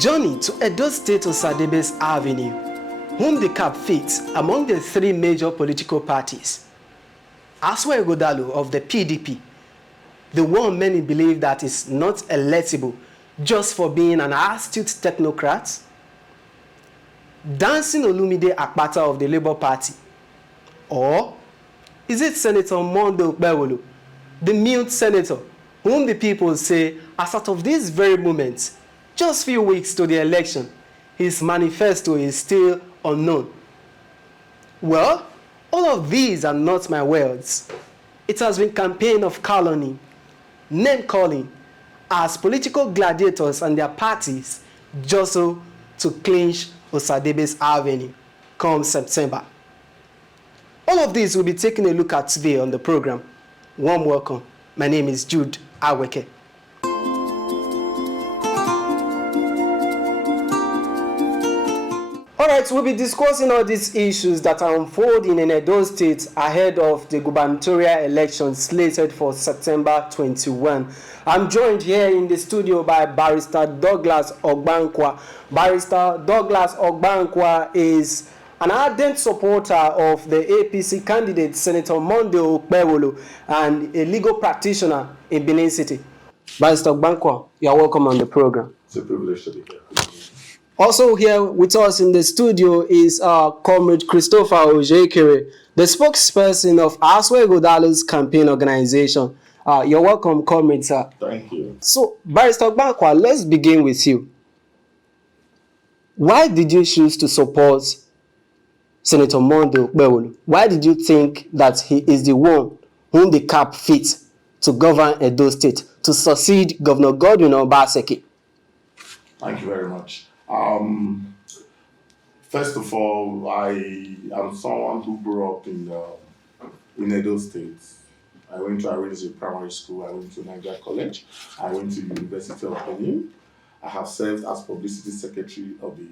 Journey to Edo State Osadebe's Avenue, whom the cap fits among the three major political parties. Asue Ighodalo of the PDP, the one many believe that is not electable just for being an astute technocrat. Dancing Olumide Akpata of the Labour Party. Or is it Senator Okpebholo, the mute senator, whom the people say, as out of this very moment, just few weeks to the election, his manifesto is still unknown? Well, all of these are not my words. It has been campaign of calumny, name-calling, as political gladiators and their parties jostle to clinch Osadebe's Avenue come September. All of these will be taking a look at today on the program. Warm welcome. My name is Jude Ojeikere. Alright, we'll be discussing all these issues that are unfolding in Edo State ahead of the gubernatorial election slated for September 21. I'm joined here in the studio by Barrister Douglas Ogbankwa. Barrister Douglas Ogbankwa is an ardent supporter of the APC candidate Senator Okpebholo and a legal practitioner in Benin City. Barrister Ogbankwa, you are welcome on the program. It's a privilege to be here. Also here with us in the studio is Comrade Christopher Ojeikere, the spokesperson of Asue Ighodalo's campaign organization. You're welcome, Comrade, sir. Thank you. So, Barrister Ogbankwa, let's begin with you. Why did you choose to support Senator Okpebholo? Why did you think that he is the one whom the cap fits to govern Edo State, to succeed Governor Godwin Obaseki? Thank you very much. First of all, I am someone who grew up in Edo State. I went to Arinze Primary School, I went to Nigerian College, I went to University of Benin. I have served as Publicity Secretary of the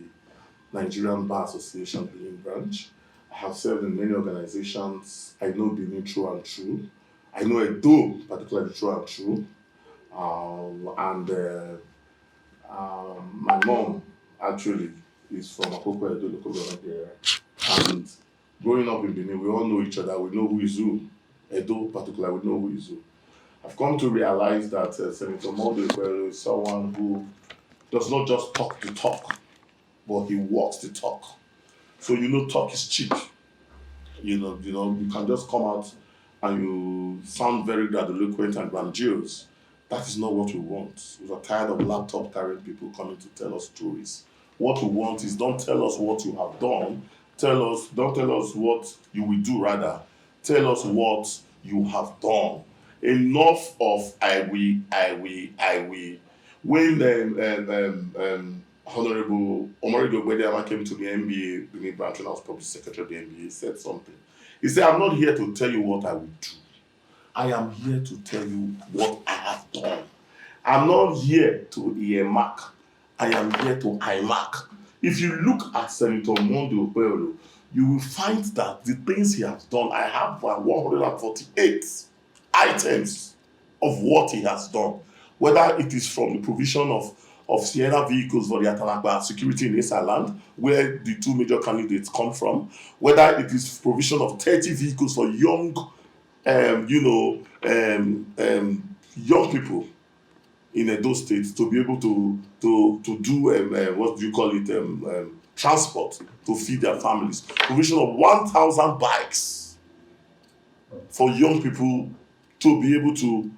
Nigerian Bar Association Benin branch. I have served in many organizations. I know Benin true and true. I know Edo, particularly true and true. My mom actually is from Okpebholo, local government area. And growing up in Benin, we all know each other. We know who is who. Edo, particularly, we know who is who. I've come to realize that Senator Okpebholo is someone who does not just talk the talk, but he walks the talk. So talk is cheap. You can just come out and you sound very grandiloquent and grandiose. That is not what we want. We're tired of laptop carrying people coming to tell us stories. What we want is, don't tell us what you have done. Don't tell us what you will do, rather. Tell us what you have done. Enough of I will. When Honorable Omarido Obediama came to the NBA Benin branch, when I was public secretary of the NBA, he said something. He said, I'm not here to tell you what I will do. I am here to tell you what I have done. I'm not here to earmark. I am here to eyemark. If you look at Senator Okpebholo, you will find that the things he has done, I have 148 items of what he has done. Whether it is from the provision of Sierra vehicles for the Atalakba security in Esa land, where the two major candidates come from, whether it is provision of 30 vehicles for young young people in Edo State to be able to do transport to feed their families. Provision of 1,000 bikes for young people to be able to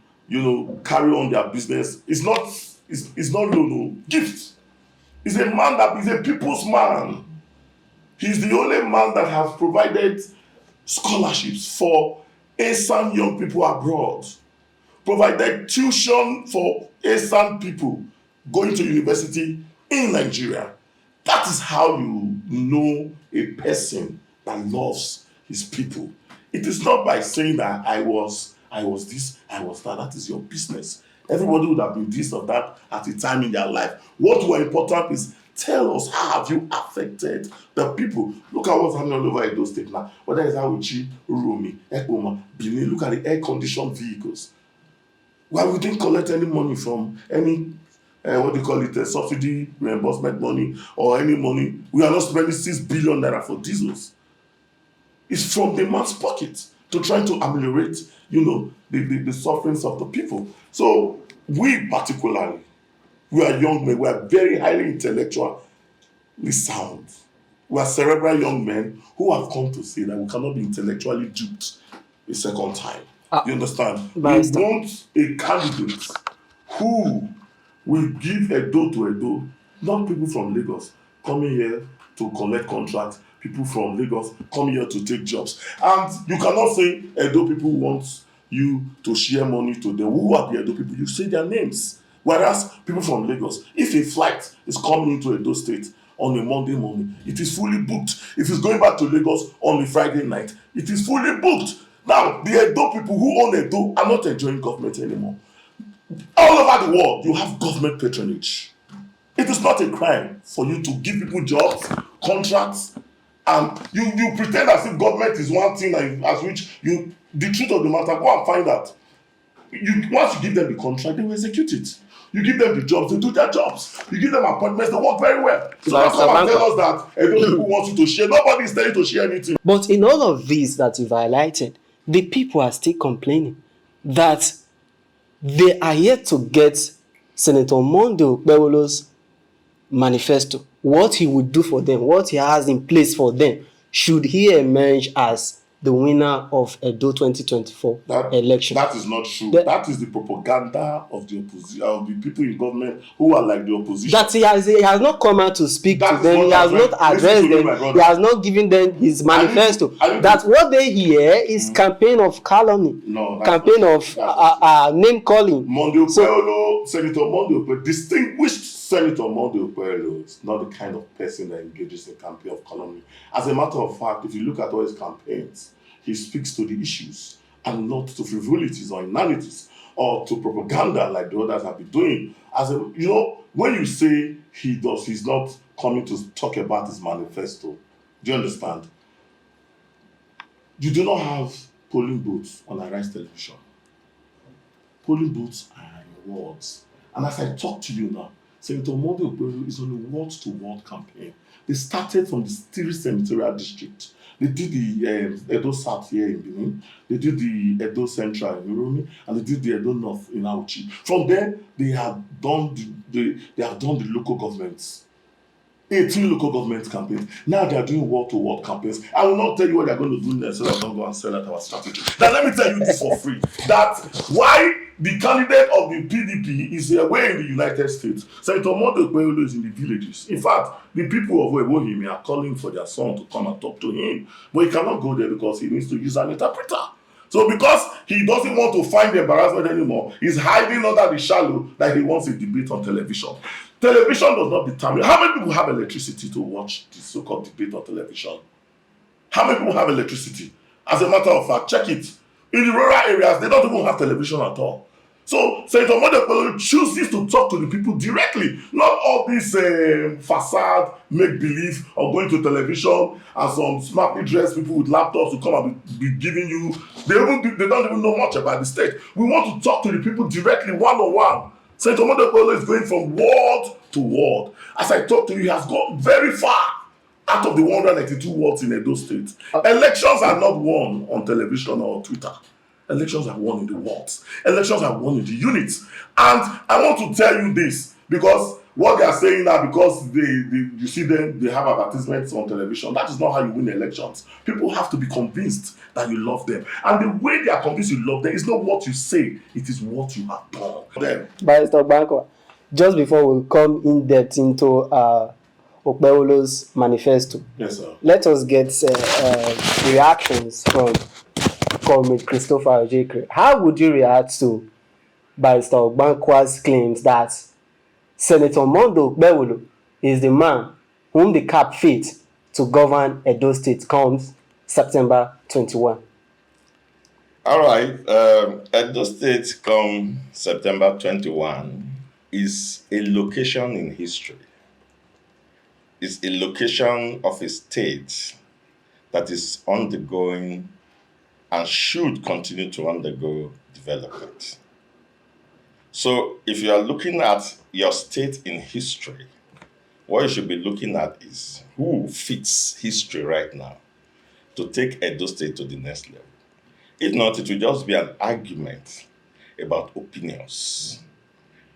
carry on their business. It's not no gift. He's a man that is a people's man. He's the only man that has provided scholarships for ASAN young people abroad, provided tuition for ASAN people going to university in Nigeria. That is how you know a person that loves his people. It is not by saying that I was this, I was that. That is your business. Everybody would have been this or that at a time in their life. What were important is, tell us, how have you affected the people? Look at what's happening all over Edo State now. Whether it's Auchi, Urumi, Ekpoma, Benin, look at the air-conditioned vehicles. Well, we didn't collect any money from any what do you call it, subsidy reimbursement money or any money. We are not spending 6 billion naira for diesels. It's from the man's pocket to try to ameliorate, the sufferings of the people. So we particularly, we are young men, we are very highly intellectually sound. We are cerebral young men who have come to say that we cannot be intellectually duped a second time. You understand? Barrister. We want a candidate who will give Edo to Edo, not people from Lagos coming here to collect contracts, people from Lagos coming here to take jobs. And you cannot say Edo people want you to share money to them. Who are the Edo people? You say their names. Whereas people from Lagos, if a flight is coming into Edo State on a Monday morning, it is fully booked. If it's going back to Lagos on a Friday night, it is fully booked. Now, the Edo people who own Edo are not enjoying government anymore. All over the world, you have government patronage. It is not a crime for you to give people jobs, contracts, and you pretend as if government is one thing as which the truth of the matter, go and find out. Once you give them the contract, they will execute it. You give them the jobs, they do their jobs. You give them appointments, they work very well. So don't come and tell us that Edo people want you to share. Nobody is telling you to share anything. But in all of this that you've highlighted, the people are still complaining that they are yet to get Senator Monday Okpebholo's manifesto, what he would do for them, what he has in place for them, should he emerge as the winner of Edo 2024 election. That is not true. That is the propaganda of the opposition, of the people in government who are like the opposition. That he has not come out to speak to them, he has not addressed them, he has not given them his manifesto. That what they hear is campaign of calumny, campaign of name calling. Monday Okpebholo, Senator Monday Okpebholo, distinguished Senator Monday Okpebholo is not the kind of person that engages in campaign of calumny. As a matter of fact, if you look at all his campaigns, he speaks to the issues and not to frivolities or inanities or to propaganda like the others have been doing. When you say he's not coming to talk about his manifesto, do you understand? You do not have polling booths on Arise Television. Polling booths are in wards. And as I talk to you now, Senator Monday Okpebholo is on a ward-to-ward campaign. They started from the Stering senatorial district. They did the Edo South here in Benin. They did the Edo Central in Uromi, and they did the Edo North in Auchi. From there, they have done the local governments. 18 local government campaigns. Now they are doing word-to-word campaigns. I will not tell you what they are going to do next, so I don't go and sell out our strategy. Now let me tell you this for free. That why the candidate of the PDP is away in the United States. Senator Monday Okpebholo is in the villages. In fact, the people of Ojeikere are calling for their son to come and talk to him. But he cannot go there because he needs to use an interpreter. So because he doesn't want to find the embarrassment anymore, he's hiding under the shallow that he wants a debate on television. Television does not determine. How many people have electricity to watch the so-called debate on television? How many people have electricity? As a matter of fact, check it. In the rural areas, they don't even have television at all. So Senator Monday Okpebholo chooses to talk to the people directly, not all this facade, make-believe, or going to television and some smartly dressed people with laptops who come and be giving you. They don't even know much about the state. We want to talk to the people directly, one-on-one. Senator Monday Okpebholo is going from ward to ward. As I talk to you, he has gone very far out of the 192 wards in Edo State. Elections are not won on television or Twitter. Elections are won in the wards. Elections are won in the units. And I want to tell you this, because what they are saying now, because you see them, they have advertisements on television. That is not how you win elections. People have to be convinced that you love them. And the way they are convinced you love them is not what you say, it is what you have done. Barrister Banko, just before we come in depth into Okpebholo's manifesto, yes, sir. Let us get reactions from Comrade Christopher Ojeikere. How would you react to Barrister Bankwa's claims that Senator Monday Okpebholo is the man whom the cap fits to govern Edo State comes September 21? All right. Edo State come September 21 is a location in history. It's a location of a state that is undergoing and should continue to undergo development. So if you are looking at your state in history, what you should be looking at is who fits history right now to take Edo State to the next level. If not, it will just be an argument about opinions.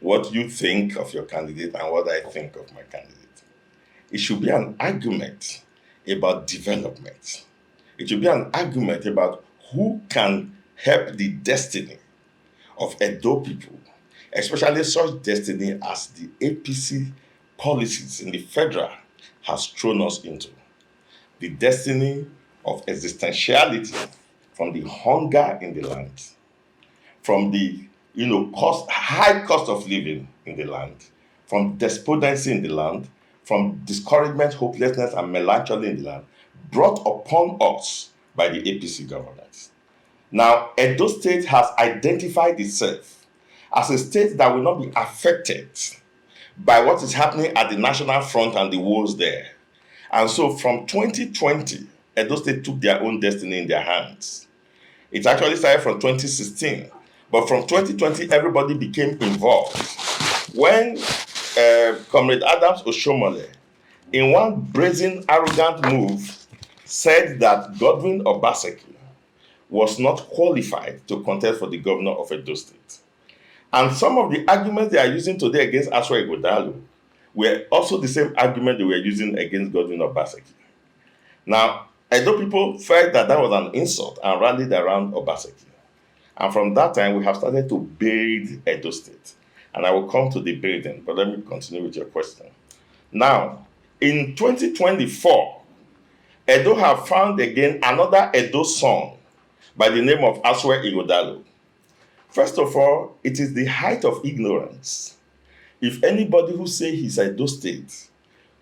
What you think of your candidate and what I think of my candidate. It should be an argument about development. It should be an argument about who can help the destiny of Edo people, especially such destiny as the APC policies in the federal has thrown us into. The destiny of existentiality from the hunger in the land, from the high cost of living in the land, from despondency in the land, from discouragement, hopelessness, and melancholy in the land, brought upon us by the APC government. Now, Edo State has identified itself as a state that will not be affected by what is happening at the national front and the wars there. And so from 2020, Edo State took their own destiny in their hands. It actually started from 2016, but from 2020, everybody became involved. When Comrade Adams Oshomole, in one brazen, arrogant move, said that Godwin Obaseki was not qualified to contest for the governor of Edo State. And some of the arguments they are using today against Asue Ighodalo were also the same argument they were using against Godwin Obaseki. Now, Edo people felt that that was an insult and rallied around Obaseki. And from that time, we have started to build Edo State. And I will come to the building, but let me continue with your question. Now, in 2024, Edo have found again another Edo song by the name of Asue Ighodalo. First of all, it is the height of ignorance. If anybody who say he's Edo State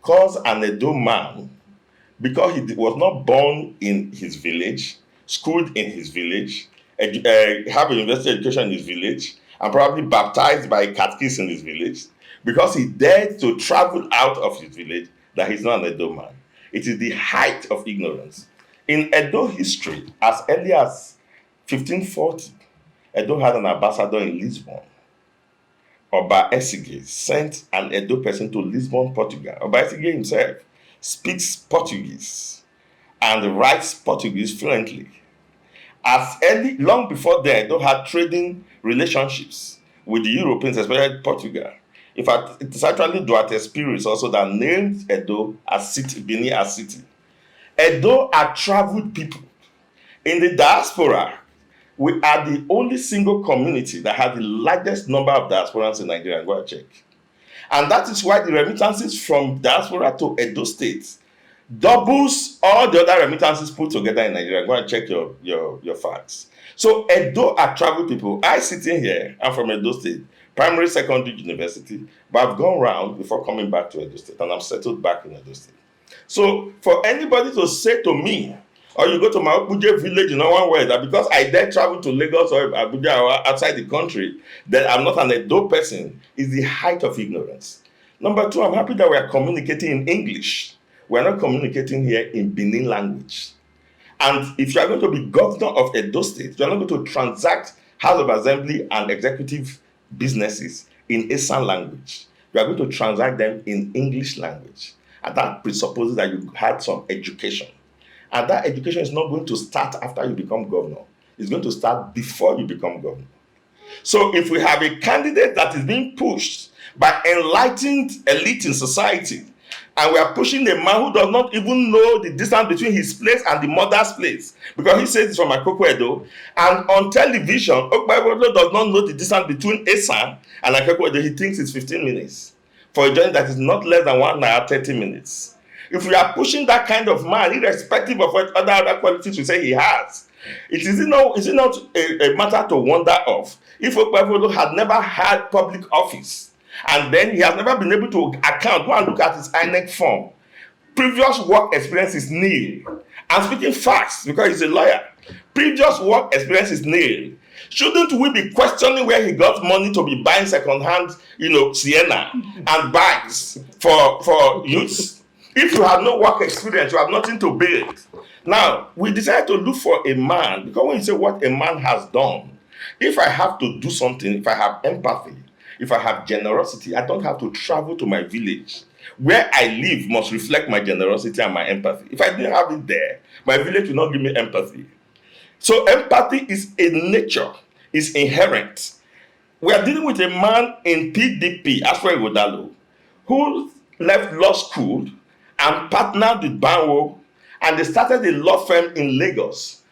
calls an Edo man because he was not born in his village, schooled in his village, have a university education in his village, and probably baptized by a catechist in his village, because he dared to travel out of his village, that he's not an Edo man. It is the height of ignorance. In Edo history, as early as 1540, Edo had an ambassador in Lisbon. Obaseki sent an Edo person to Lisbon, Portugal. Obaseki himself speaks Portuguese and writes Portuguese fluently. Long before then, Edo had trading relationships with the Europeans, especially Portugal. In fact, it is actually Duarte Spirits also that named Edo as city, Benin as city. Edo are traveled people. In the diaspora, we are the only single community that has the largest number of diasporans in Nigeria. Go and check. And that is why the remittances from diaspora to Edo State doubles all the other remittances put together in Nigeria. Go and check your facts. So Edo are travel people. I sitting here, I'm from Edo State, primary, secondary, university, but I've gone around before coming back to Edo State, and I'm settled back in Edo State. So for anybody to say to me, or you go to my Okpebholo village in one way, that because I dare travel to Lagos or Abuja or outside the country, that I'm not an Edo person, is the height of ignorance. Number two, I'm happy that we are communicating in English. We're not communicating here in Benin language. And if you are going to be governor of Edo State, you are not going to transact House of Assembly and executive businesses in Esan language. You are going to transact them in English language. And that presupposes that you had some education. And that education is not going to start after you become governor. It's going to start before you become governor. So if we have a candidate that is being pushed by enlightened elite in society, and we are pushing a man who does not even know the distance between his place and the mother's place, because he says it's from Akoko Edo, and on television, Okpebholo does not know the distance between Esan and Akoko Edo. He thinks it's 15 minutes for a journey that is not less than 1 hour, 30 minutes. If we are pushing that kind of man, irrespective of what other qualities we say he has, is it not a matter to wonder of if Okpebholo had never had public office, and then he has never been able to account, go and look at his INEC form. Previous work experience is nil. I'm speaking facts because he's a lawyer. Previous work experience is nil. Shouldn't we be questioning where he got money to be buying second-hand, Sienna and bags for youths? If you have no work experience, you have nothing to build. Now, we decided to look for a man, because when you say what a man has done, if I have to do something, if I have empathy, If I have generosity, I don't have to travel to my village. Where I live must reflect my generosity and my empathy. If I didn't have it there, my village will not give me empathy. So empathy is a nature, is inherent. We are dealing with a man in PDP, Asue Ighodalo, who left law school and partnered with Banwo, and they started a law firm in Lagos.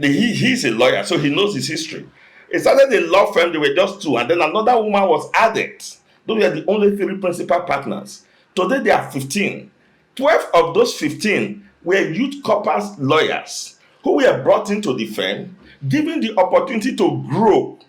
He's a lawyer, so he knows his history. He started a law firm, they were just two, and then another woman was added. Those were the only 3 principal partners. Today they are 15. 12 of those 15 were youth corpus lawyers who were brought into the firm, given the opportunity to grow,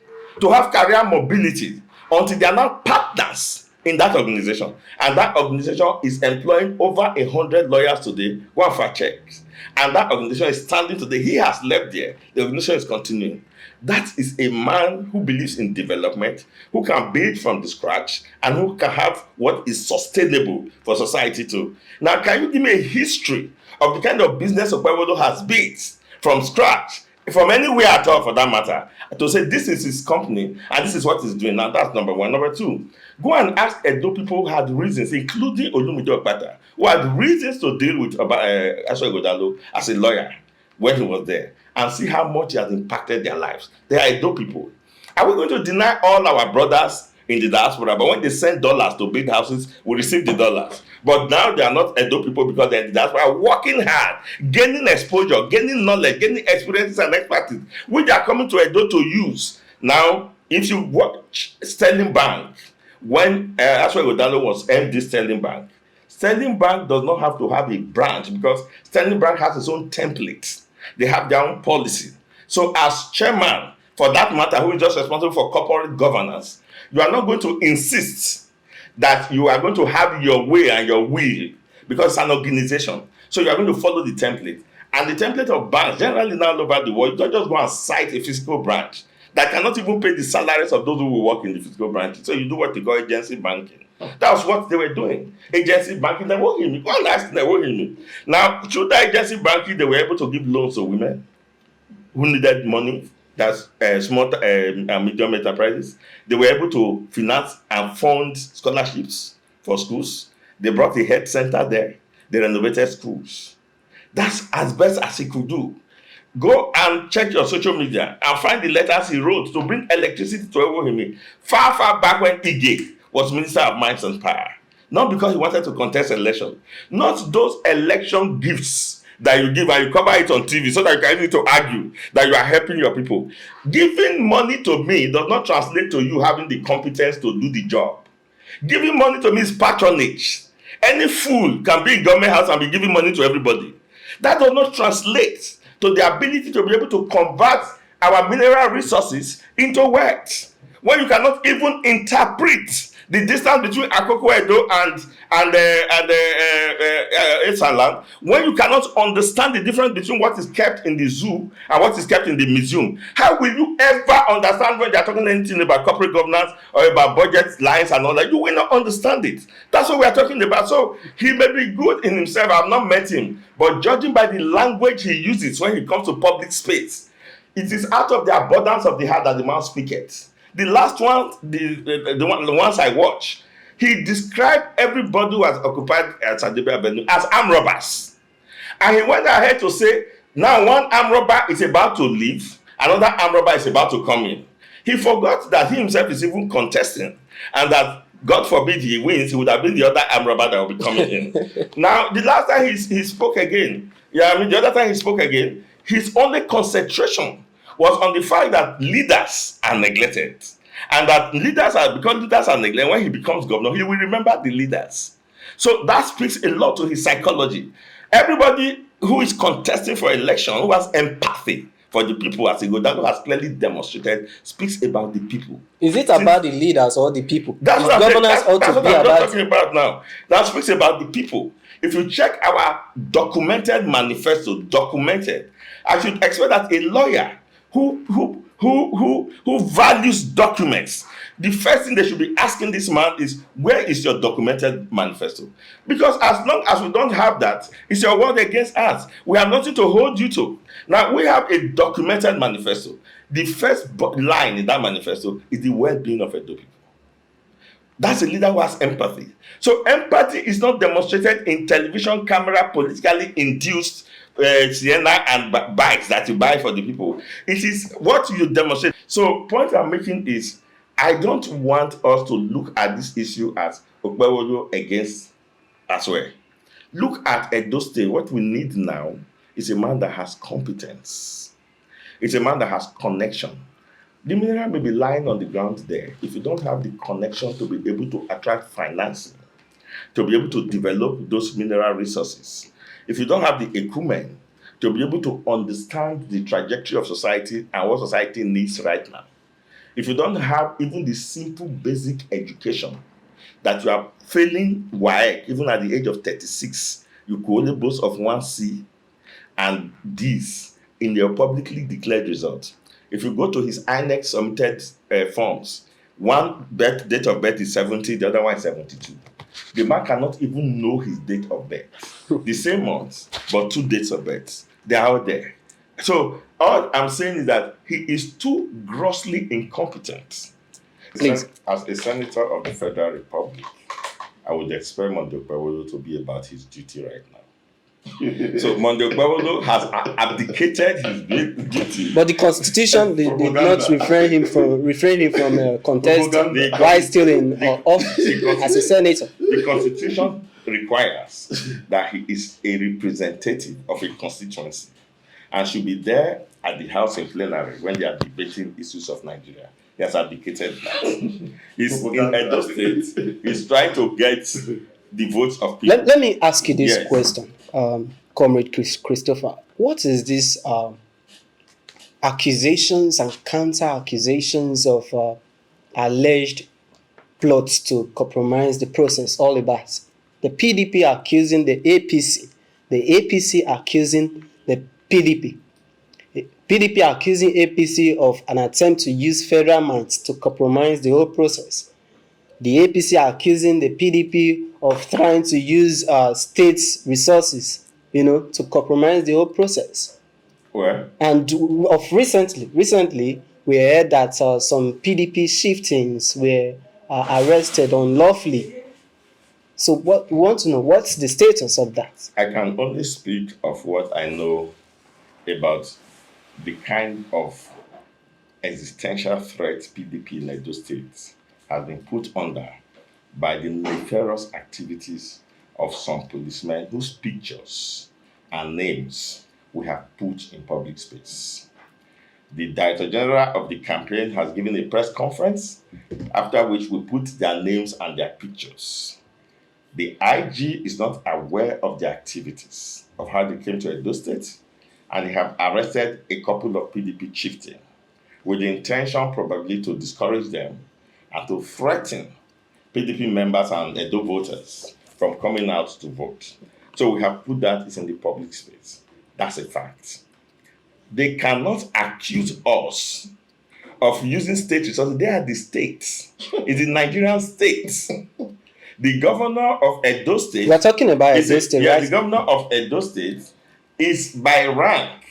to have career mobility, until they are now partners in that organization. And that organization is employing over 100 lawyers today, one for checks. And that organization is standing today. He has left there. The organization is continuing. That is a man who believes in development, who can build from the scratch, and who can have what is sustainable for society too. Now, can you give me a history of the kind of business Okpebholo has built from scratch, from anywhere at all for that matter, to say this is his company and this is what he's doing? Now, that's number one. Number two, go and ask Edo people who had reasons, including Olumide Okpata, who had reasons to deal with Asue Ighodalo as a lawyer when he was there, and see how much he has impacted their lives. They are Edo people. Are we going to deny all our brothers in the diaspora, but when they send dollars to build houses, we receive the dollars? But now they are not Edo people because they're in the diaspora, working hard, gaining exposure, gaining knowledge, gaining experiences and expertise, which they are coming to Edo to use. Now, if you watch Sterling Bank, when Asue Ighodalo was MD Sterling Bank does not have to have a branch because Sterling Bank has its own template. They have their own policy. So as chairman, for that matter, who is just responsible for corporate governance, you are not going to insist that you are going to have your way and your will because it's an organization. So you are going to follow the template. And the template of banks, generally now all over the world, you don't just go and cite a physical branch that cannot even pay the salaries of those who will work in the physical branch. So you do what they call agency banking. That was what they were doing. Agency banking, they were in me. One last thing, they were in me. Now, through that agency banking, they were able to give loans to women who needed money. That's small and medium enterprises. They were able to finance and fund scholarships for schools. They brought a health center there. They renovated schools. That's as best as he could do. Go and check your social media and find the letters he wrote to bring electricity to Ewohimi far, far back when Ige was Minister of Mines and Power. Not because he wanted to contest election. Not those election gifts that you give and you cover it on TV so that you can use it to argue that you are helping your people. Giving money to me does not translate to you having the competence to do the job. Giving money to me is patronage. Any fool can be in government house and be giving money to everybody. That does not translate to the ability to be able to convert our mineral resources into wealth. When you cannot even interpret the distance between Akoko Edo and Esaland, when you cannot understand the difference between what is kept in the zoo and what is kept in the museum, how will you ever understand when they are talking anything about corporate governance or about budget lines and all that? You will not understand it. That's what we are talking about. So he may be good in himself. I've not met him, but judging by the language he uses when he comes to public space, it is out of the abundance of the heart that the mouth speaketh. The last one, the ones I watch, he described everybody who has occupied Sadebe Avenue as armed robbers. And he went ahead to say, now one armed robber is about to leave, another armed robber is about to come in. He forgot that he himself is even contesting, and that, God forbid he wins, he would have been the other armed robber that will be coming in. Now, the last time he spoke again, the other time he spoke again, his only concentration was on the fact that leaders are neglected. And that because leaders are neglected, when he becomes governor, he will remember the leaders. So that speaks a lot to his psychology. Everybody who is contesting for election, who has empathy for the people, as Ighodalo has clearly demonstrated, speaks about the people. Is it about the leaders or the people? That's what governance ought to be I'm about. talking about now. That speaks about the people. If you check our documented manifesto, I should expect that a lawyer who values documents, the first thing they should be asking this man is, where is your documented manifesto? Because as long as we don't have that, it's your word against us. We have nothing to hold you to. Now, we have a documented manifesto. The first line in that manifesto is the well-being of Edo people. That's a leader who has empathy. So empathy is not demonstrated in television camera, politically induced Sienna and bikes that you buy for the people. It is what you demonstrate. So point I'm making is, I don't want us to look at this issue as Okpebholo against Asue. Look at Edo State. What we need now is a man that has competence. It's a man that has connection. The mineral may be lying on the ground there. If you don't have the connection to be able to attract financing, to be able to develop those mineral resources, if you don't have the equipment to be able to understand the trajectory of society and what society needs right now, if you don't have even the simple basic education, that you are failing WAEC, even at the age of 36, you could only boast of 1C and this in your publicly declared results. If you go to his INEC submitted forms, one date of birth is 70, the other one is 72. The man cannot even know his date of birth. The same month, but 2 dates of birth. They are out there. So all I'm saying is that he is too grossly incompetent. Please. As a senator of the Federal Republic, I would expect Monday Okpebholo to be about his duty right now. So Monday Okpebholo has abdicated his duty. But the Constitution did not refrain him from contesting while still in office as a senator. The Constitution requires that he is a representative of a constituency and should be there at the House in plenary when they are debating issues of Nigeria. He has abdicated that. He's in Edo State. He's trying to get the votes of people. Let me ask you this question, Comrade Christopher. What is this accusations and counter-accusations of alleged plots to compromise the process all about? The PDP accusing the APC accusing the PDP. PDP accusing APC of an attempt to use federal might to compromise the whole process. The APC accusing the PDP of trying to use states' resources, to compromise the whole process. Well, and of recently, we heard that some PDP chieftains were arrested unlawfully. So what we want to know, what's the status of that? I can only speak of what I know about the kind of existential threat PDP in Edo State has been put under by the nefarious activities of some policemen whose pictures and names we have put in public space. The Director General of the campaign has given a press conference, after which we put their names and their pictures. The IG is not aware of the activities of how they came to Edo State, and they have arrested a couple of PDP chieftains with the intention probably to discourage them and to threaten PDP members and Edo voters from coming out to vote. So we have put that in the public space. That's a fact. They cannot accuse us of using state resources. They are the states. It's the Nigerian states. The governor of Edo State. We're talking about Edo State, right? The governor of Edo State is by rank,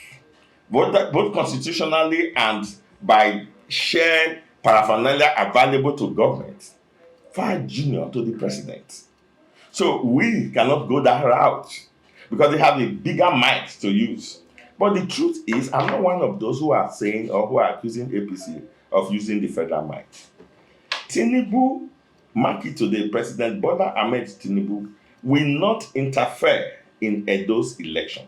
both constitutionally and by shared paraphernalia available to government, far junior to the president. So we cannot go that route because they have a bigger might to use. But the truth is, I'm not one of those who are saying or who are accusing APC of using the federal might. Tinubu, mark it today, President Bola Ahmed Tinubu will not interfere in Edo's election.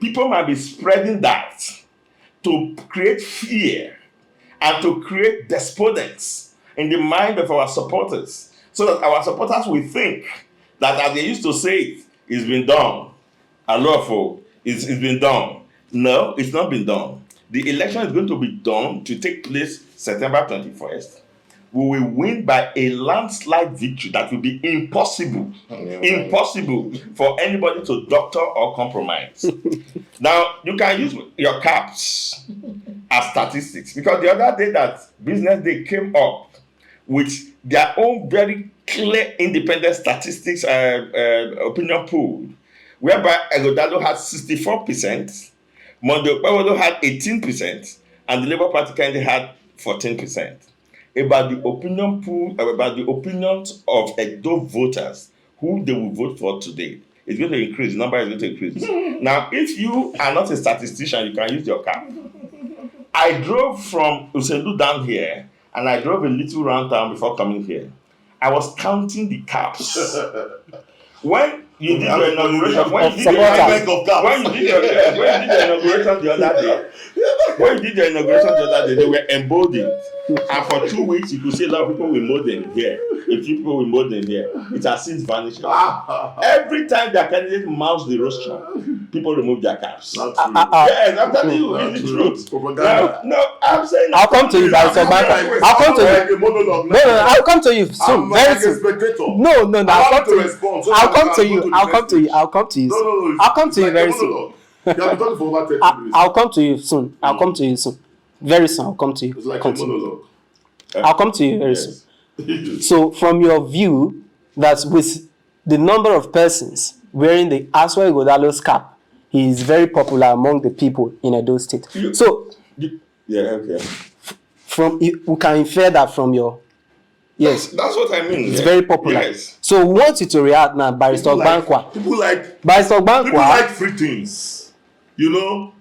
People might be spreading that to create fear and to create despondency in the mind of our supporters, so that our supporters will think that, as they used to say, it's been done. Unlawful, it's been done. No, it's not been done. The election is going to be done to take place September 21st. We will win by a landslide victory that will be impossible for anybody to doctor or compromise. Now, you can use your caps as statistics, because the other day that Business Day came up with their own very clear independent statistics opinion poll, whereby Ighodalo had 64%, Monday Okpebholo had 18%, and the Labour Party kind of had 14%. about the opinion pool, about the opinions of Edo voters who they will vote for today. It's going to increase. The number is going to increase. Now, if you are not a statistician, you can use your cap. I drove from Uselu down here, and I drove a little round town before coming here. I was counting the caps. When you did your inauguration, when you did your inauguration the other day, they were emboldened. And for 2 weeks, you could see a lot of people were emboldened here. A few people were emboldened here. It has since vanished. Every time their candidate mounts the rostrum, people remove their caps. Yes, I'm telling you, it's the truth. No, I'm saying. I'll come to you, Barrister Banka. I'll come to you. No, I'll come to you soon. Very soon. No. I'll come to you. I'll come to you very soon. I'll come to you soon. Very soon, I'll come to you. It's like a monologue. I'll come to you very soon. So, from your view, that with the number of persons wearing the Asue Ighodalo's cap, he is very popular among the people in Edo State. So, we can infer that from your. Yes, that's what I mean. It's very popular. Yes. So, we want you to react now, Barrister Bankwa. People like free things. You know.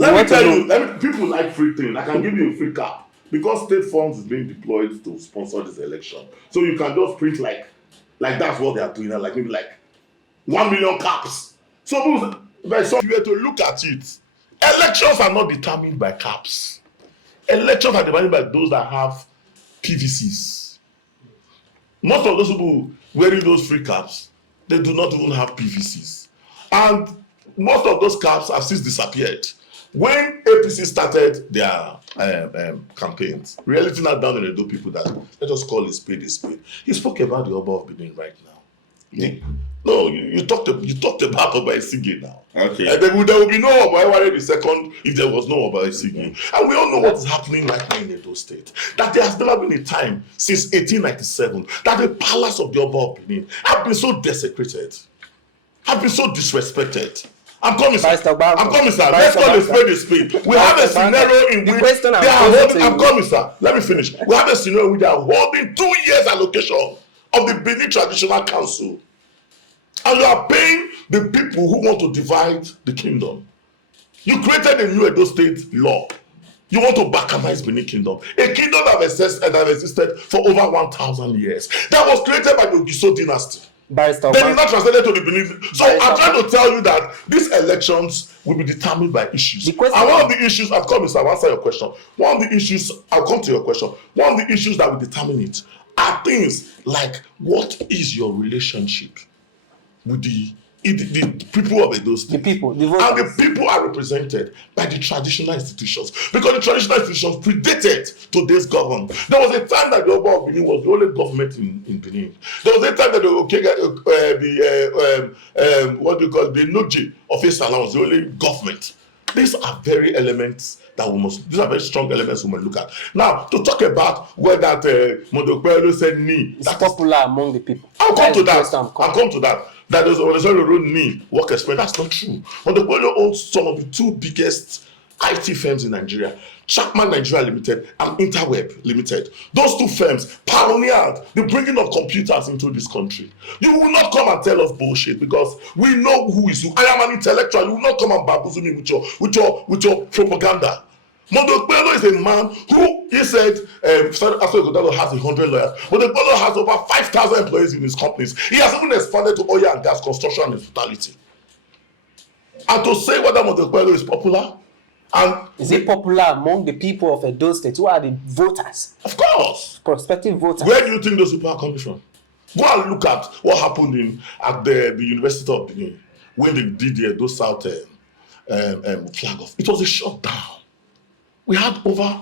Let me tell you, people like free things. I can give you a free cap because state funds is being deployed to sponsor this election. So you can just print like that's what they are doing, like maybe like 1 million caps. So if you were to look at it, elections are not determined by caps. Elections are determined by those that have PVCs. Most of those people wearing those free caps, they do not even have PVCs. And most of those caps have since disappeared. When APC started their campaigns, reality now down in the do people that let us call a spade a spade. He spoke about the Oba of Benin right now. No, you talked about Obaseki now. Okay. There will be no Oba the second if there was no Obaseki. And we all know what is happening right now in Edo State. That there has never been a time since 1897 that the palace of the Oba of Benin have been so desecrated, have been so disrespected. I'm coming, sir. Let's call a spade. We have a scenario in which they are holding. I'm coming, sir. Let me finish. We have a scenario in which they are holding 2 years allocation of the Benin Traditional Council, and you are paying the people who want to divide the kingdom. You created a new Edo State law. You want to balkanize Benin Kingdom, a kingdom that have existed for over 1,000 years. That was created by the Ogiso dynasty. They did not translate it to the Benin. So I'm trying to tell you that these elections will be determined by issues. And one of the issues, I'll come to answer your question. One of the issues, I'll come to your question. One of the issues that will determine it are things like, what is your relationship with the people of Edo State? The voters. And the people are represented by the traditional institutions, because the traditional institutions predated today's government. There was a time that the Oba of Benin was the only government in Benin. There was a time that the Noji of Isala was the only government. These are very elements that these are very strong elements we must look at. Now, to talk about whether Okpebholo said ni. It's popular among the people. I'll come to that. That is when they wrote ni work experience. That's not true. Okpebholo owns some of the 2 biggest IT firms in Nigeria, Chapman Nigeria Limited and Interweb Limited. Those 2 firms pioneered the bringing of computers into this country. You will not come and tell us bullshit, because we know who is who. I am an intellectual. You will not come and bamboozle me with your propaganda. Okpebholo is a man who, he said, Asue Ighodalo has 100 lawyers. Okpebholo has over 5,000 employees in his companies. He has even expanded to oil and gas, construction, and hospitality. And to say whether Okpebholo is popular, and is it popular among the people of Edo State? Who are the voters? Of course, prospective voters. Where do you think those people are coming from? Go and look at what happened at the University of Benin when they did the Edo South flag off. It was a shutdown. We had over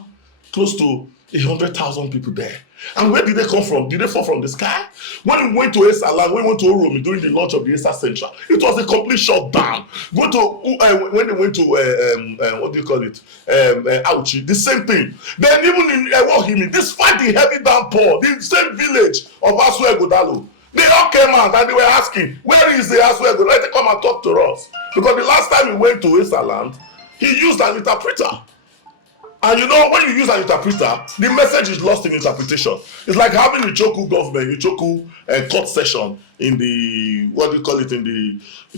close to 100,000 people there. And where did they come from? Did they fall from the sky? When we went to Esala, when we went to Oromi during the launch of the ESA Central, it was a complete shutdown. When they went to Auchi, the same thing. Then even in Ewohimi, despite the heavy downpour, the same village of Asue Ighodalo, they all came out and they were asking, where is the Asue Ighodalo? Let them come and talk to us. Because the last time we went to Esaland, he used an interpreter. And you know, when you use an interpreter, the message is lost in interpretation. It's like having a Ichoku government, Ichoku court session in the, what do you call it,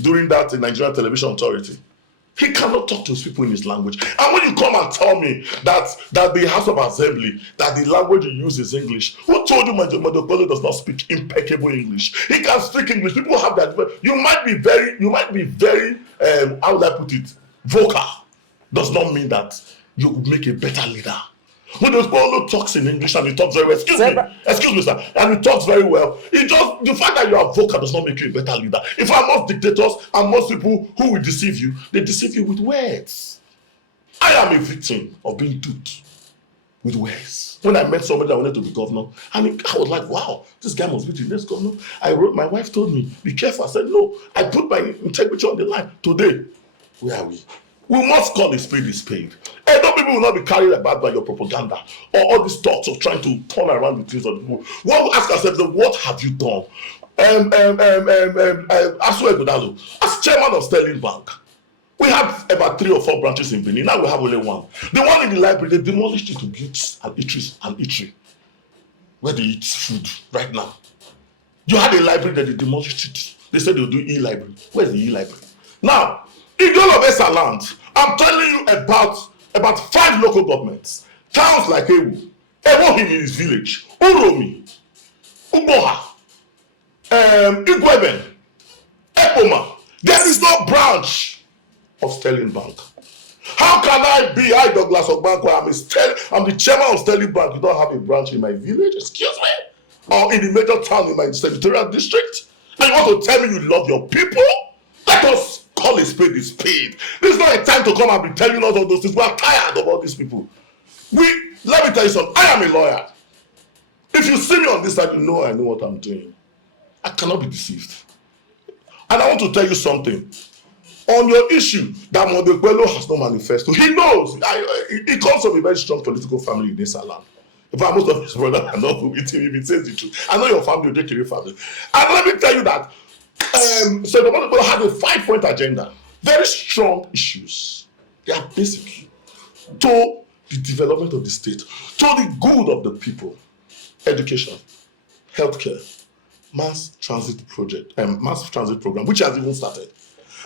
during that Nigerian Television Authority. He cannot talk to his people in his language. And when you come and tell me that the House of Assembly, that the language you use is English, who told you Okpebholo does not speak impeccable English? He can speak English. People have that. You might be very, how would I put it, vocal. Does not mean that you would make a better leader. When Okpebholo talks in English and he talks very well, excuse me, sir, and he talks very well, the fact that you are vocal does not make you a better leader. If I most dictators and most people who will deceive you, they deceive you with words. I am a victim of being duped with words. When I met somebody that wanted to be governor, I was like, wow, this guy must be the next governor. My wife told me, be careful. I said, no, I put my integrity on the line. Today, where are we? We must call a spade a spade. And no people will not be carried about by your propaganda or all these thoughts of trying to turn around the things of the people. What we ask ourselves, what have you done? Asue Ighodalo, as chairman of Sterling Bank, we have about 3 or 4 branches in Benin. Now we have only one. The one in the library, they demolished it to build an eatery where they eat food right now. You had a library that they demolished it. They said they'll do e-library. Where's the e-library? Now, in all of Esa land, I'm telling you about 5 local governments. Towns like Ewu in his village, Uromi, Uboha, Igweben, Epoma. There is no branch of Sterling Bank. How can I be Douglas Ogbanko? I'm the chairman of Sterling Bank. You don't have a branch in my village, excuse me? Or in the major town in my senatorial district? And you want to tell me you love your people? Let us call a spade a spade. This is not a time to come and be telling us all those things. We are tired of all these people. Let me tell you something. I am a lawyer. If you see me on this side, you know I know what I'm doing. I cannot be deceived. And I want to tell you something. On your issue that Okpebholo has no manifesto, he knows. He comes from a very strong political family in this land. In fact, most of his brothers are not with him if he says the truth. I know your family, Ojeikere family. And let me tell you that so the Okpebholo had a 5-point agenda. Very strong issues. They are basic to the development of the state, to the good of the people. Education, healthcare, mass transit program, which has even started.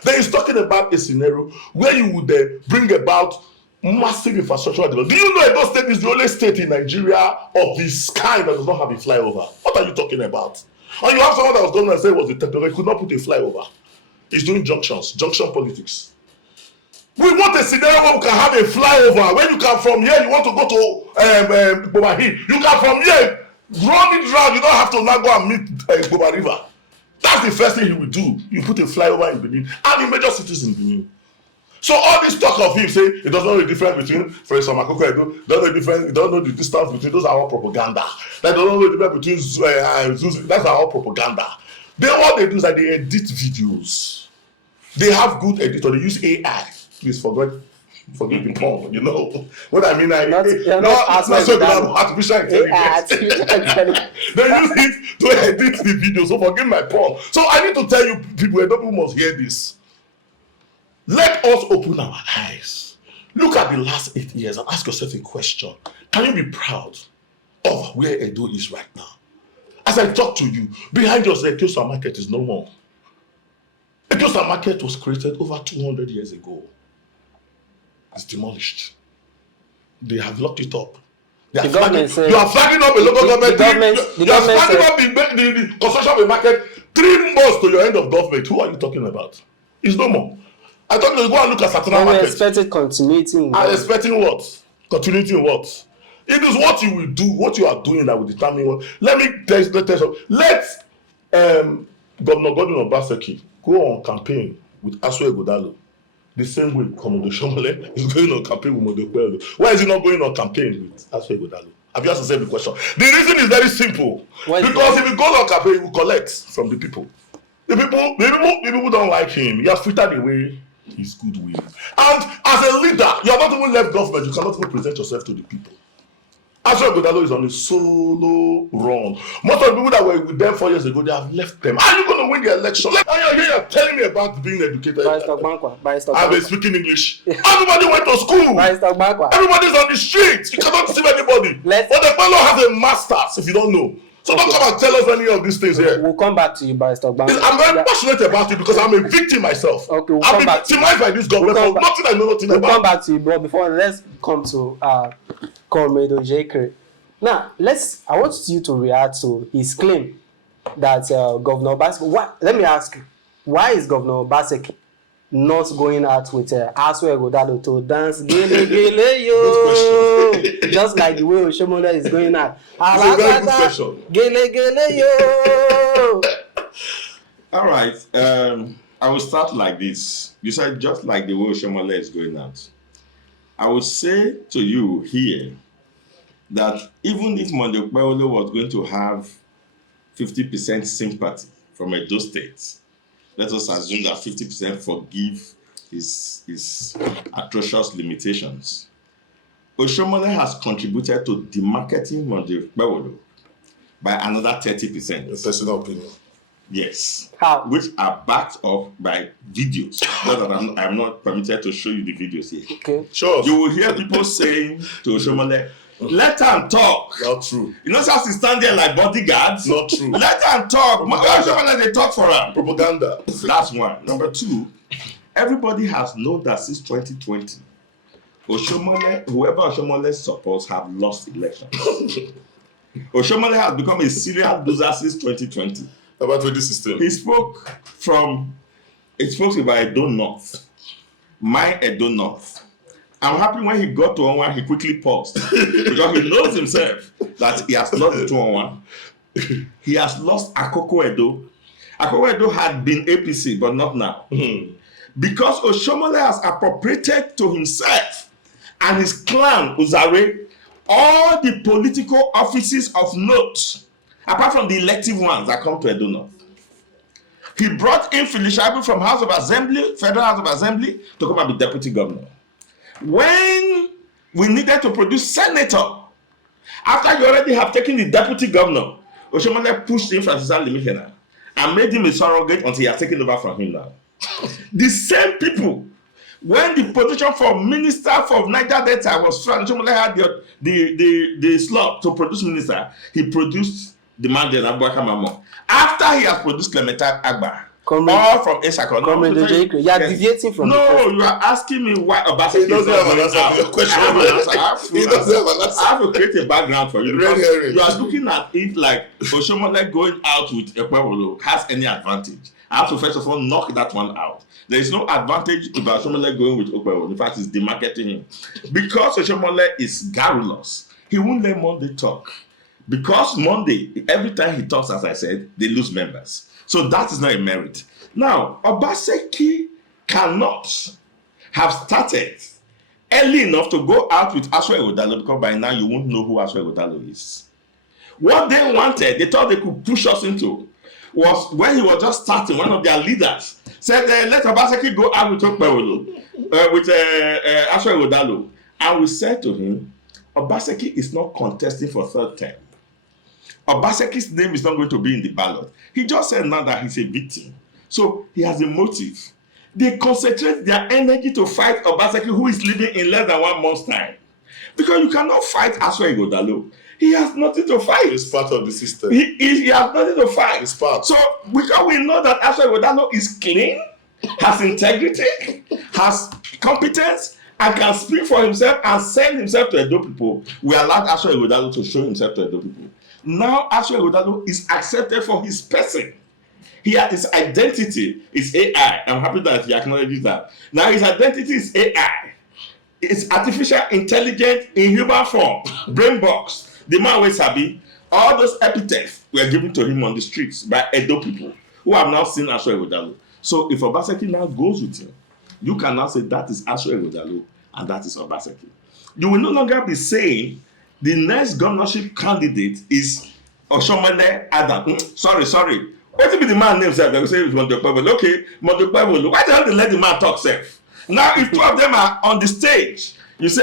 Then he's talking about a scenario where you would bring about massive infrastructural development. Do you know Edo State is the only state in Nigeria of this kind that does not have a flyover? What are you talking about? And you have someone that was governor and said it was the technology, could not put a flyover. He's doing junction politics. We want a scenario where we can have a flyover. When you come from here, you want to go to Bobahi. You come from here, run it round. You don't have to now go and meet Boba River. That's the first thing he will do. You put a flyover in Benin and in major cities in Benin. So all this talk of him saying it does not know the difference between, for example, Makoko Edo, don't know the distance between, those are all propaganda. They don't know the difference between Zuzu, that's all propaganda. What they do is that they edit videos. They have good editor. They use AI. Please forgive the pun. You know what I mean? Artificial intelligence. They use it to edit the video. So forgive my pun. So I need to tell you, people must hear this. Let us open our eyes. Look at the last 8 years and ask yourself a question. Can you be proud of where Edo is right now? As I talk to you, behind us, the Electoral market is no more. Electoral market was created over 200 years ago. It's demolished. They have locked it up. You are flagging up a local government. You are flagging up the construction of the market 3 months to your end of government. Who are you talking about? It's no more. I thought you go and look at Satana market. Expected continuity. I'm expecting what? Continuity in what? It is what you will do, what you are doing that will determine what. Let Governor Godwin Obaseki go on campaign with Asue Ighodalo. The same way Komodo Shomole is going on campaign with Okpebholo. Why is he not going on campaign with Asue Ighodalo? I've just said the question. The reason is very simple. Because if he goes on campaign, he will collect from the people. The people don't like him. He has frittered away his goodwill. And as a leader, you are not even left government. You cannot even present yourself to the people. Asue Ighodalo is on a solo run. Most of the people that were with them 4 years ago, they have left them. Are you going to win the election? You're telling me about being educated. I've been speaking English. Everybody went to school. Everybody's on the streets. You cannot deceive anybody. But the fellow has a master's, if you don't know. So don't come and tell us any of these things here. We'll come back to you, Barrister Ogbankwa. I'm very passionate about it because I'm a victim myself. Okay, I've been victimized by this government for nothing I know nothing about. We'll come back to you, but before let's come to Comrade Ojeikere. Now, I want you to react to his claim that Governor Obaseki. Let me ask you, why is Governor Obaseki not going out with Asue Ighodalo to dance gele gele yo, just like the way Oshiomhole is going out? It's a very good question. Gele gele yo. All right. I will start like this. You said just like the way Oshiomhole is going out. I would say to you here that even if Okpebholo was going to have 50% sympathy from Edo State, let us assume that 50% forgive his atrocious limitations. Oshiomhole has contributed to demarketing Okpebholo by another 30%. Your personal opinion. Yes. How? Which are backed up by videos. That I'm not permitted to show you the videos here. Okay. Sure. You will hear people saying to Oshiomhole, let them talk. Not true. You know, how to stand there like bodyguards. Not true. Let them talk. Oshiomhole, they talk for him. Propaganda. That's one. Number two, everybody has known that since 2020, whoever Oshiomhole supports have lost elections. Oshiomhole has become a serial loser since 2020. About 2016. He spoke about Edo North. My Edo North. I'm happy when he got to 1-1, he quickly paused. Because he knows himself that he has lost the 2-1. He has lost Akoko Edo. Akoko Edo had been APC, but not now. Because Oshiomhole has appropriated to himself and his clan, Uzare, all the political offices of note, apart from the elective ones that come to Edo North. He brought in Felicia from House of Assembly, Federal House of Assembly, to come and be deputy governor. When we needed to produce senator, after you already have taken the deputy governor, Oshiomhole pushed in Francis Alimihena and made him a surrogate until he has taken over from him now. The same people, when the position for minister for Niger Delta was Oshiomhole had the slot to produce minister, he produced the man there, Abubakar Mamman. After he has produced Clementa Agba, all from Esako. You are deviating from you are asking me why Obaseki doesn't have an answer to your question. He doesn't have an answer. I have to create a background for you. You are looking at it like Oshiomhole going out with Okpebholo has any advantage. I have to first of all knock that one out. There is no advantage about Oshiomhole going with Okpebholo. In fact, it's demarketing him. Because Oshiomhole is garrulous, he won't let Monday talk. Because Monday, every time he talks, as I said, they lose members. So that is not a merit. Now, Obaseki cannot have started early enough to go out with Asue Ighodalo, because by now you won't know who Asue Ighodalo is. What they wanted, they thought they could push us into, was when he was just starting, one of their leaders said, let Obaseki go out with Okpebholo, with Asue Ighodalo. And we said to him, Obaseki is not contesting for third term. Obaseki's name is not going to be in the ballot. He just said now that he's a victim. So he has a motive. They concentrate their energy to fight Obaseki, who is leaving in less than 1 month's time. Because you cannot fight Asue Ighodalo. He has nothing to fight. He's part of the system. He has nothing to fight. He's part. So because we know that Asue Ighodalo is clean, has integrity, has competence, and can speak for himself and send himself to Edo people, we allowed Asue Ighodalo to show himself to Edo people. Now Asue Ighodalo is accepted for his person. His identity is AI. I'm happy that he acknowledges that. Now his identity is AI. It's artificial intelligence in human form, brain box. The man with Sabi, all those epithets were given to him on the streets by Edo people who have now seen Asue Ighodalo. So if Obaseki now goes with him, you can now say that is Asue Ighodalo and that is Obaseki. You will no longer be saying the next governorship candidate is Oshiomhole Adam. Sorry. What if the man names that? They will say it's Okpebholo. Okay, Okpebholo. Why the hell they let the man talk self? Now, if two of them are on the stage, you say,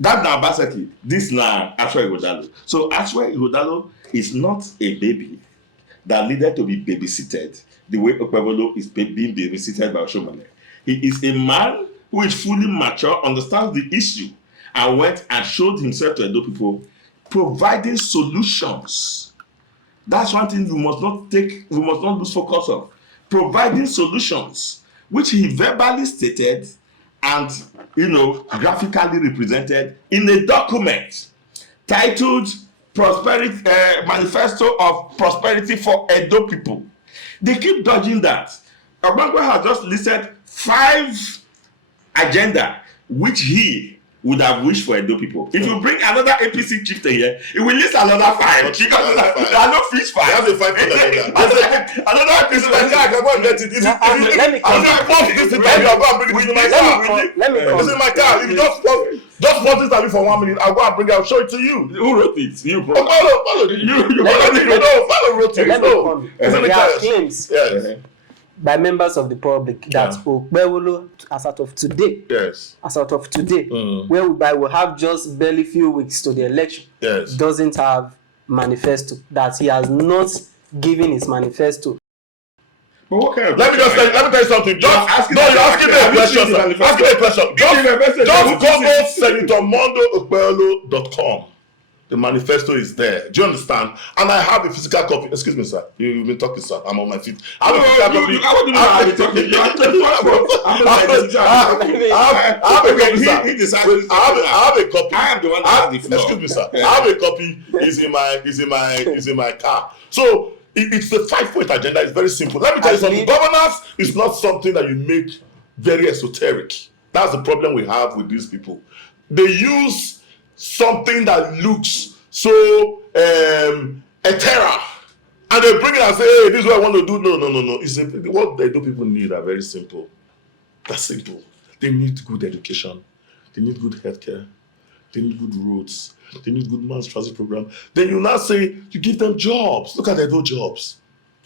That na Obaseki. This na Asue Ighodalo. So Asue Ighodalo is not a baby that needed to be babysitted the way Okpebholo is being babysitted by Oshomole. He is a man who is fully mature, understands the issue, and went and showed himself to Edo people, providing solutions. That's one thing we must not lose focus of. Providing solutions, which he verbally stated and graphically represented in a document titled Prosperity Manifesto of Prosperity for Edo People. They keep dodging that. Obankwa has just listed 5 agenda which he would have wished for Edo people. If you bring another APC chieftain here, he will list another 5 because there are no fish 5. That's a 5 another APC. Let me come. This is my car. If you just pause this for 1 minute, I'll go and bring it. I'll show it to you. Who wrote it? You, bro. Follow. Follow wrote it. Let me come. There are claims Yes. by members of the public that Okpebholo, as out of today, whereby we'll have just barely few weeks to the election, doesn't have manifesto, that he has not given his manifesto. But what kind of let me tell you something. You're asking me a question. Just Google senatormondookpebholo.com. The manifesto is there. Do you understand? And I have a physical copy. Excuse me, sir. You've been talking, sir. I'm on my feet. I have a physical copy. I have a copy. I am the one that has the floor. Excuse me, sir. I have a copy. Is in my car. So it's the 5-point agenda. It's very simple. Let me tell you something. Governance is not something that you make very esoteric. That's the problem we have with these people. They use something that looks so ethereal, and they bring it and say, hey, this is what I want to do. No. It's what they do. People need are very simple. That's simple. They need good education. They need good healthcare. They need good roads. They need good mass transit program. Then you now say you give them jobs. Look at their jobs.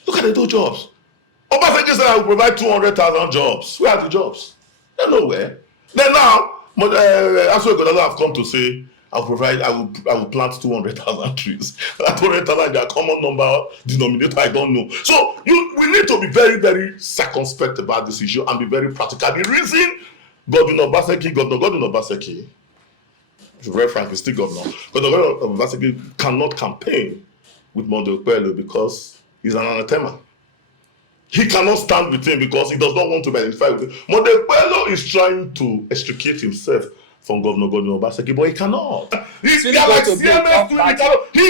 Obaseki said I will provide 200,000 jobs. Where are the jobs? They're nowhere. Then now, Asue Ighodalo have come to say I will plant 200,000 trees. That 200,000 is a common number denominator. I don't know. So we need to be very, very circumspect about this issue and be very practical. The reason Governor Obaseki, to be very frank, is still governor. Governor Obaseki cannot campaign with Monday Okpebholo because he's an anathema. He cannot stand with him because he does not want to be identified with him. Monday Okpebholo is trying to extricate himself from Governor Obaseki, but he cannot. He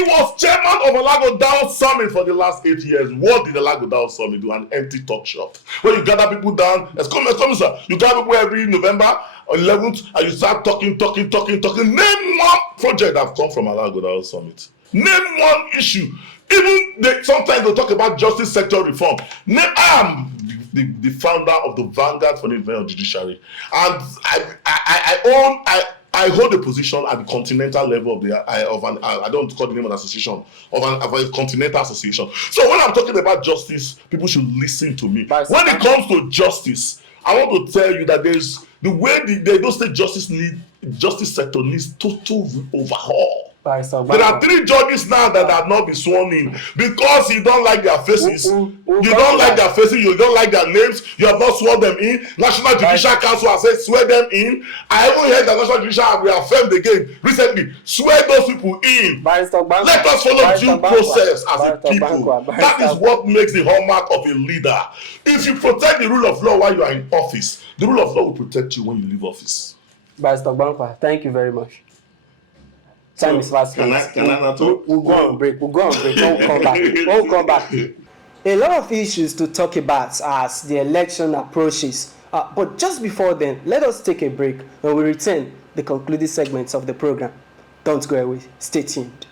was chairman of Alago Down Summit for the last 8 years. What did Alago Down Summit do? An empty talk shop. Where you gather people down, sir. You gather people every November 11th and you start talking. Name one project that have come from Alago Down Summit. Name one issue. Even sometimes they talk about justice sector reform. I am the founder of the Vanguard for the Advancement of Judiciary, and I hold a position at the continental level I don't call the name of the association of a continental association. So when I'm talking about justice, people should listen to me. When it comes to justice, I want to tell you that there's the way the Edo State justice sector needs total overhaul. There are 3 judges now that have not been sworn in because you don't like their faces. You don't like their names. You have not sworn them in. National Judicial Council has said swear them in. I even heard that National Judicial have reaffirmed again recently. Swear those people in. Let us follow due process as a people. That is what makes the hallmark of a leader. If you protect the rule of law while you are in office, the rule of law will protect you when you leave office. Barrister Bankwa, thank you very much. Time is fast. We'll go on break. We'll come back. A lot of issues to talk about as the election approaches. But just before then, let us take a break. When we return, the concluding segments of the program. Don't go away. Stay tuned.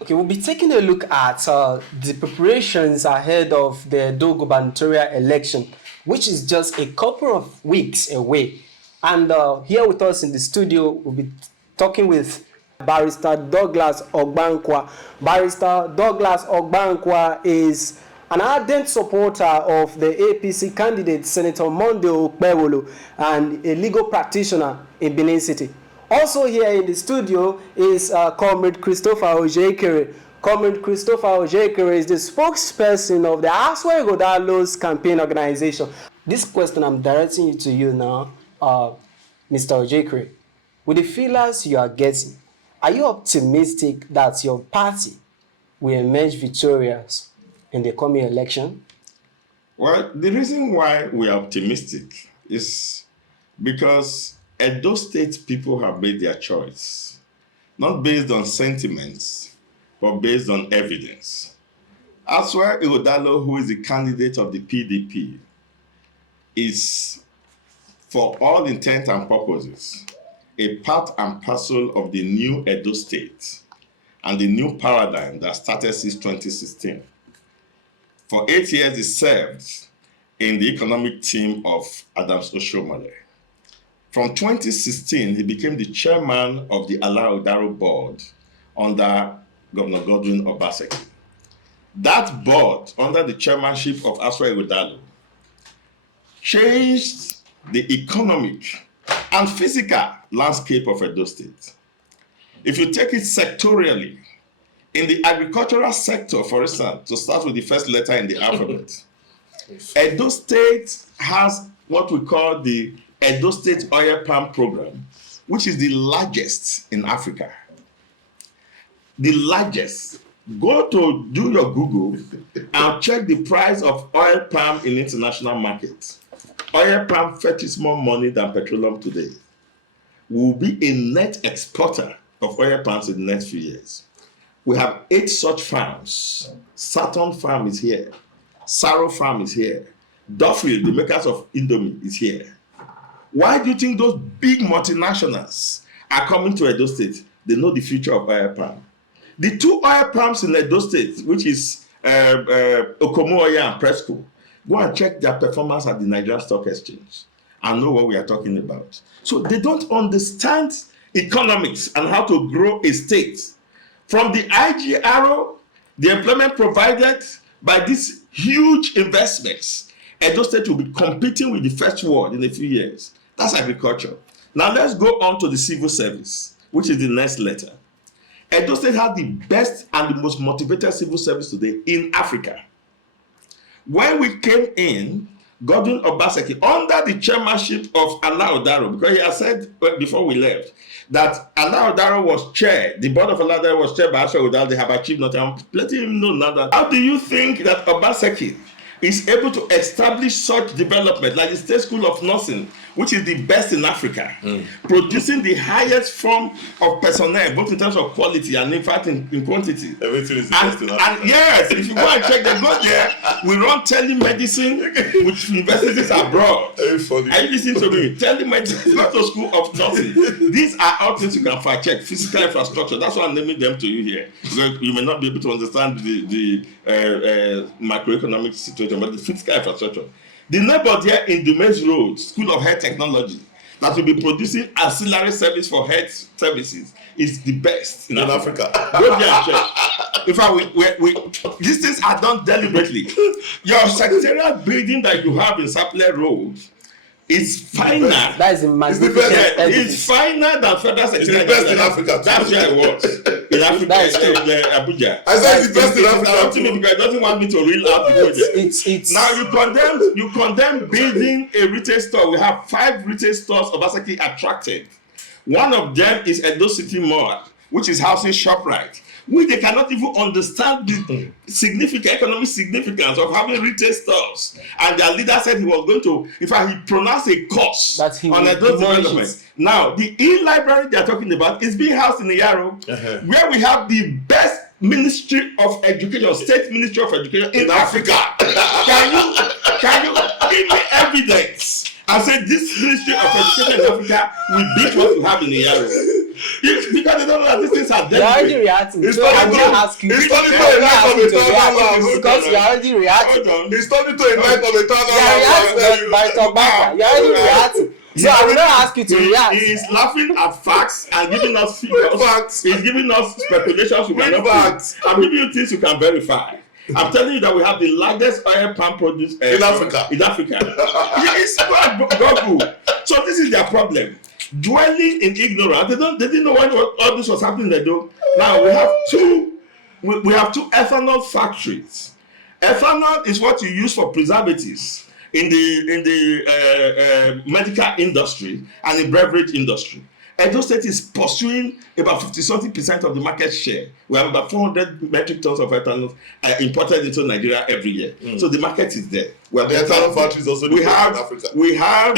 Okay, we'll be taking a look at the preparations ahead of the Edo gubernatorial election, which is just a couple of weeks away. And here with us in the studio, we'll be talking with Barrister Douglas Ogbankwa. Barrister Douglas Ogbankwa is an ardent supporter of the APC candidate, Senator Monday Okpebholo, and a legal practitioner in Benin City. Also here in the studio is Comrade Christopher Ojeikere. Comrade Christopher Ojeikere is the spokesperson of the Asue Ighodalo's campaign organization. This question I'm directing to you now, Mr. Ojeikere. With the feelers you are getting, are you optimistic that your party will emerge victorious in the coming election? Well, the reason why we are optimistic is because Edo State people have made their choice, not based on sentiments, but based on evidence. Asue Ighodalo, who is the candidate of the PDP, is, for all intent and purposes, a part and parcel of the new Edo State and the new paradigm that started since 2016. For 8 years, he served in the economic team of Adams Oshiomhole. From 2016, he became the chairman of the Ighodalo board under Governor Godwin Obaseki. That board, under the chairmanship of Asue Ighodalo, changed the economic and physical landscape of Edo State. If you take it sectorially, in the agricultural sector, for instance, to start with the first letter in the alphabet, Edo State has what we call the Edo State Oil Palm Program, which is the largest in Africa. The largest. Go to do your Google and check the price of oil palm in international markets. Oil palm fetches more money than petroleum today. We will be a net exporter of oil palms in the next few years. We have 8 such farms. Saturn Farm is here. Saro Farm is here. Duffield, the makers of Indomie, is here. Why do you think those big multinationals are coming to Edo State? They know the future of oil palm. The 2 oil palms in Edo State, which is Okomo Oil and Presco, go and check their performance at the Nigerian Stock Exchange and know what we are talking about. So they don't understand economics and how to grow a state. From the IGRO, the employment provided by these huge investments, Edo State will be competing with the first world in a few years. That's agriculture. Now let's go on to the civil service, which is the next letter. Edo State has the best and the most motivated civil service today in Africa. When we came in, Godwin Obaseki, under the chairmanship of Ighodalo, because he has said before we left that Ighodalo was chaired, the board of Ighodalo was chaired by Asue Ighodalo, they have achieved nothing. I'm letting him know now that. How do you think that Obaseki is able to establish such development like the State School of Nursing, which is the best in Africa, producing the highest form of personnel, both in terms of quality and in fact in quantity. Everything is the best in Africa. And yes, if you go and check, they go there, we run telemedicine with universities abroad. Very funny. Are you listening to me? Telemedicine, not a school of nursing. These are all things you can fact check. Physical infrastructure, that's why I'm naming them to you here. Because you may not be able to understand the macroeconomic situation, but the physical infrastructure. The neighbor there in Dumas Road, School of Health Technology, that will be producing ancillary service for health services, is the best in Africa. Go there and check. In fact, these things are done deliberately. Your secretarial building that you have in Sapele Road is finer. That is a magnificent It's finer than federal secretarial. It's the best in Africa. That's where I was. In Africa, That is true. Abuja. I said it's the best in Africa. To me because it doesn't want me to reel out the project. It's Now you condemn building a retail store. We have 5 retail stores Obaseki attracted. One of them is Edo City Mall, which is housing ShopRite. They cannot even understand the economic significance of having retail stores. And their leader said he was going to, in fact, he pronounced a course on Edo development. Now, the e-library they are talking about is being housed in Iyaro, where we have the best Ministry of Education, State Ministry of Education in Africa. Can you give me evidence and say this Ministry of Education in Africa will beat what you have in Iyaro? Because they don't know that these things are you're already reacting. It's So I'm going to ask you. It's turning to a night of a thousand Because you're already reacting. It's turning to a night of a thousand You're reacting by tobacco. You're already reacting. So I will not ask you to react. He is laughing at facts and giving us figures. Facts. He's giving us speculations we cannot. Facts. I'm giving you things you can verify. I'm telling you that we have the largest oil palm produce in Africa. In Africa. It's Google. So this is their problem. Dwelling in ignorance. They didn't know what all this was happening there though. Now we have two ethanol factories. Ethanol is what you use for preservatives in the medical industry and the beverage industry. Edo State is pursuing about 50-something% of the market share. We have about 400 metric tons of ethanol imported into Nigeria every year. So the market is there. The ethanol factories also in Africa. We have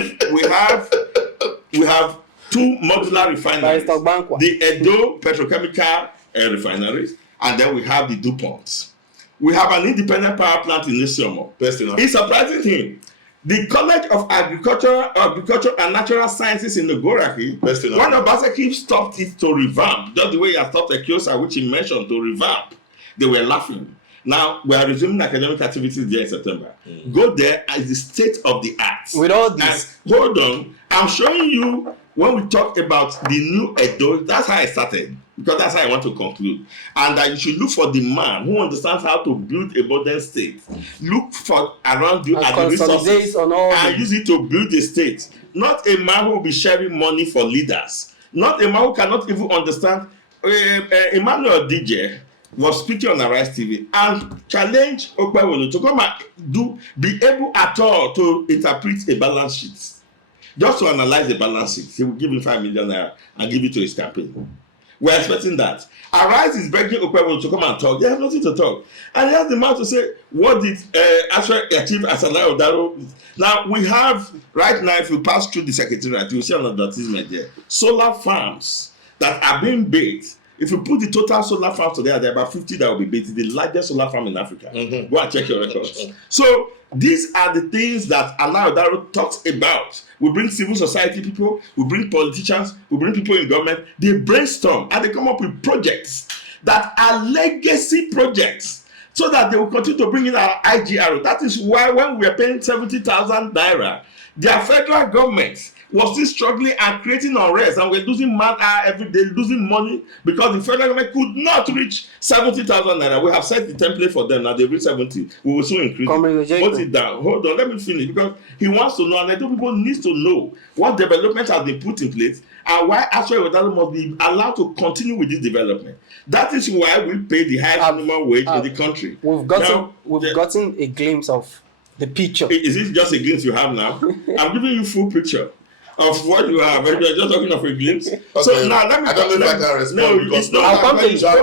two modular refineries. The Edo petrochemical refineries, and then we have the DuPont. We have an independent power plant in Isiomo. It's surprising thing. The College of Agriculture and Natural Sciences in Ogoraki, when Obaseki stopped it to revamp, just the way he had stopped Ekiosa, which he mentioned, to revamp, they were laughing. Now, we are resuming academic activities there in September. Go there as the state of the art. With all this. And hold on, I'm showing you when we talk about the new Edo, that's how I started. Because that's how I want to conclude. And that you should look for the man who understands how to build a modern state. Look for around you at the resources and use it to build a state. Not a man who will be sharing money for leaders. Not a man who cannot even understand. Emmanuel DJ was speaking on Arise TV and challenged Okpebholo to come and be able at all to interpret a balance sheet. Just to analyze the balance sheet. He will give him 5 million naira and give it to his campaign. We're expecting that. Arise is begging Okpebholo to come and talk. They have nothing to talk. And he has the mouth to say, what did Asue achieve as Ighodalo? Now, we have, right now, if you pass through the secretariat, you'll see an advertisement there. Solar farms that are being built. If you put the total solar farms together, there are about 50 that will be built. It's the largest solar farm in Africa. Go and check your records. So, these are the things that Ighodalo talks about. We bring civil society people, we bring politicians, we bring people in government. They brainstorm and they come up with projects that are legacy projects so that they will continue to bring in our IGR. That is why when we are paying 70,000 naira, their federal government was still struggling and creating unrest, and we're losing man-hour every day, losing money because the federal government could not reach 70,000 naira. We have set the template for them. Now they reach 70. We will soon increase it. Put it down. Hold on, let me finish because he wants to know, and I think people need to know what development has been put in place and why Ighodalo must be allowed to continue with this development. That is why we pay the highest minimum wage in the country. We've gotten a glimpse of the picture. Is it just a glimpse you have now? I'm giving you full picture of what you have. You're just talking of a glimpse. Okay. So now let me. I don't know if I can respond. No, it's not. I'll come to you. I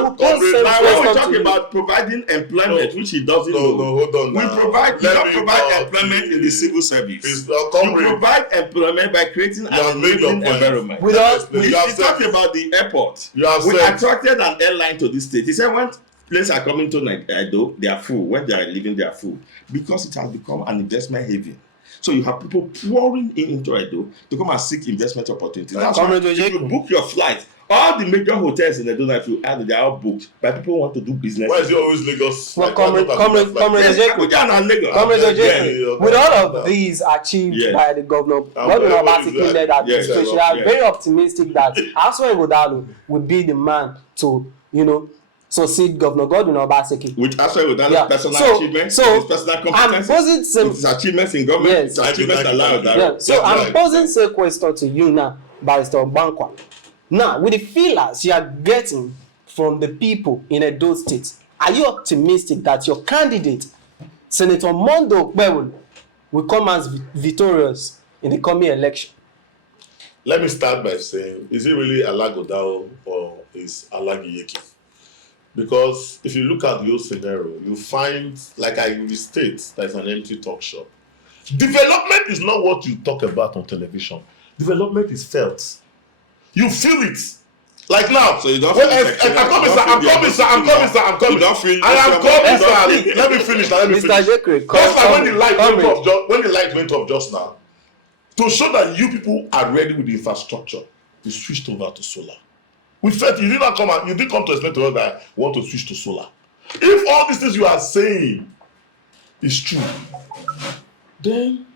will pose same now when we question talk to you. about providing employment, which he doesn't know. No, hold on. We provide. You don't provide employment in the civil service. You provide employment by creating an enabling environment. We talked about the airport. We attracted an airline to this state. He said when planes are coming to Edo, they are full. When they are leaving, they are full. Because it has become an investment haven. So you have people pouring into Edo to come and seek investment opportunities. That's why if you book your flight, all the major hotels in Edo, if you add, they are all booked. But people want to do business. Why is it always Lagos? Well, Comrade Ojeikere, with all of these achieved by the governor, Governor Obaseki led administration, I'm very optimistic that Asue Ighodalo would be the man to, succeed Governor Godwin Obaseki. With Asue Ighodalo's personal achievements, his personal competence, his achievements in government, his achievements allowed that. Yeah. So I'm posing the question to you now, Barrister Bankwa. Now, with the feelers you are getting from the people in Edo State, are you optimistic that your candidate, Senator Mondo Okpebholo, will come as victorious in the coming election? Let me start by saying, is it really Ighodalo or is Ighodalo? Because if you look at the whole scenario, you find, like I will state, there's an empty talk shop. Development is not what you talk about on television. Development is felt. You feel it. Like now. So you don't feel it. I'm coming, sir. I am coming, sir. Let me finish. Mr. Ojeikere, just like when the light went off just now, to show that you people are ready with the infrastructure, we switched over to solar. We felt you didn't come to explain to us that I want to switch to solar. If all these things you are saying is true, then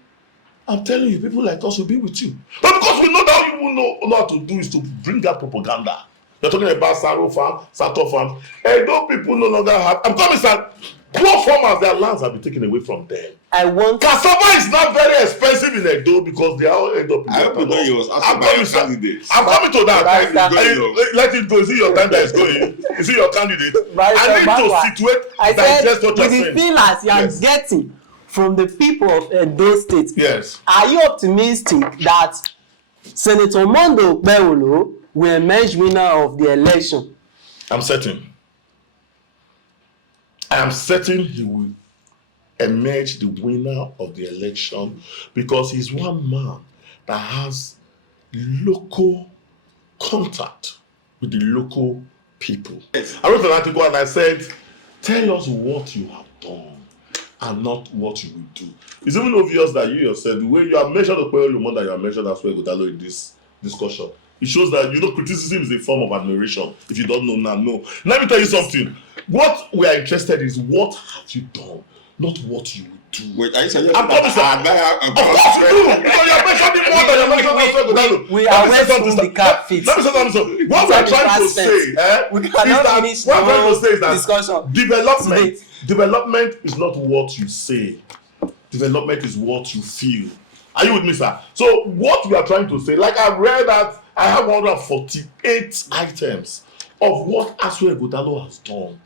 I'm telling you, people like us will be with you. But because we know that all you know how to do is to bring out propaganda. You're talking about Saro farm, Sato farm. Edo people no longer have. I'm coming, sir. Poor farmers, their lands have been taken away from them. Cassava is not very expensive in Edo because they are all Edo people. I hope you know you was asking about your candidates. I'm coming to that. Let it go. Is it your candidate is going? Is it your candidate? I need to situate, digest what you're saying. With the feelers you are getting from the people of Edo State, yes, are you optimistic that Senator Monday Okpebholo will emerge winner of the election? I'm certain. I am certain he will emerge the winner of the election because he's one man that has local contact with the local people. Yes. I wrote an article and I said, tell us what you have done and not what you will do. It's even obvious that you yourself, the way you have mentioned Okpebholo more than you have mentioned Asue Ighodalo in this discussion, it shows that, criticism is a form of admiration. If you don't know now, no. Let me tell you something. What we are interested in is what have you done, not what you will do. Wait, are you saying I'm coming, sir. Of course you do. Because you are mentioning more than you mentioned Asue Ighodalo. We are waiting the cap fit. Let me say something. What we are trying to say is that development is not what you say. Development is what you feel. Are you with me, sir? So what we are trying to say, like I've read that I have 148 items of what Asue Ighodalo has done,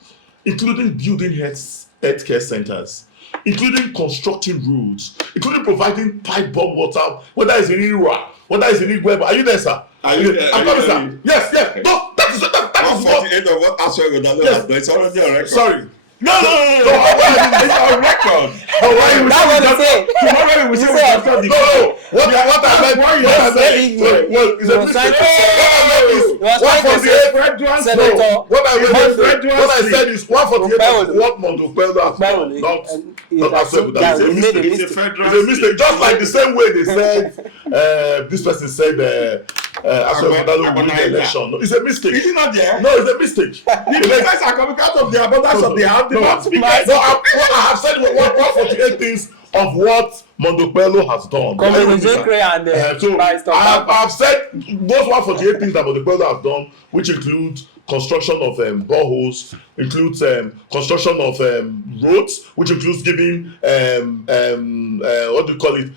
including building healthcare centers, including constructing roads, including providing pipe bomb water, whether it's in Ira, whether it's in Igweba. Are you there, sir? Are you there? I'm coming, sir. Yes. No, that is 148 of what Asue Ighodalo has done. It's already on record. Sorry. No. It's on record. No, why you say? Tomorrow we say no. What I meant. Well, it's a mistake. What I said is 148. What Okpebholo has done, not Asue Ighodalo. It's a mistake. Just like the same way they said, this person said. Asue Ighodalo will win the election. No, it's a mistake. Is it not there? No, it's a mistake. The guys are coming out of the abundance of the heart. I have said 148 things of what Okpebholo has done. Ojeikere and so I have said those 148 things that Okpebholo has done, which include construction of boreholes, includes construction of roads, which includes giving what do you call it?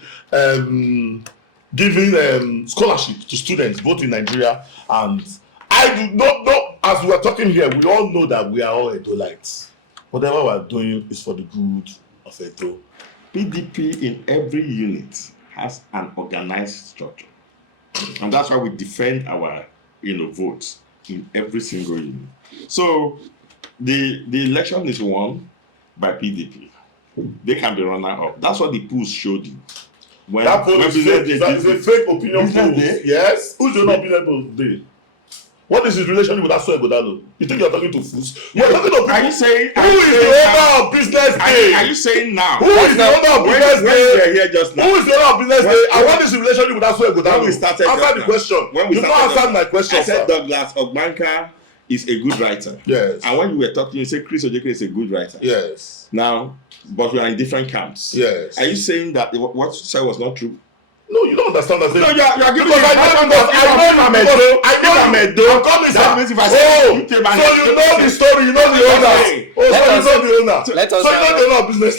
Giving scholarship to students both in Nigeria and I do not know. As we are talking here, we all know that we are all Edolites. Whatever we are doing is for the good of Edo. PDP in every unit has an organized structure, and that's why we defend our votes in every single unit. So the election is won by PDP. They can be runner up. That's what the polls showed you. That poll is a fake opinion poll. Yes. Who's the opinion poll today? What is his relation with Asue Ighodalo? You think you're talking to fools? You're talking to people. Are you saying? Who is the owner of Business Day? Are you saying now? Who is the owner of Business Day? Here just now. Who is the owner of Business Day? And what is his relationship with Asue Ighodalo? When we started, answer the question. You don't answer my question. I said Douglas Ogbanka is a good writer. Yes. And when you were talking, you said Chris Ojeikere is a good writer. Yes. Now, but we are in different camps. Yes. Are you saying that what you said was not true? No, you don't understand that. No, you're giving because I know Edo. I'm coming, sir. That means if I say so you know the story, you know the owner. So you know the owner. So you know the owner of Business.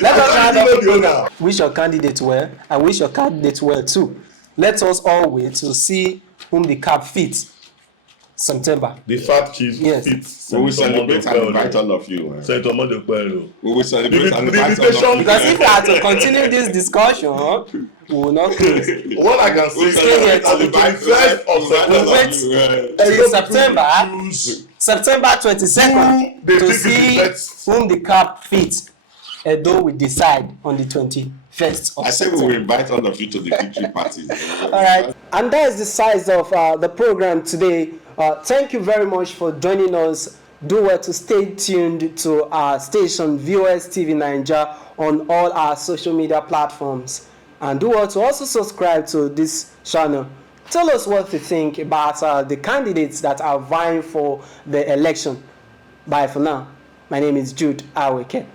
Let us round up the owner. Wish your candidate well. I wish your candidate well too. Let us all wait to see whom the cap fits. September. The fat kid fits. We will celebrate and invite all of you. Senator Okpebholo. We will celebrate and invite all of you. Because if we are to continue this discussion, we will not close. What I can say is that the 21st of September, September 22nd, to see whom the cap fits. Edo will decide on the 21st of September. I say we will invite all of you to the victory party. All right, and that is the size of the program today. Thank you very much for joining us. Do well to stay tuned to our station VOS TV Nigeria on all our social media platforms, and do well to also subscribe to this channel. Tell us what you think about the candidates that are vying for the election. Bye for now. My name is Jude Aweke.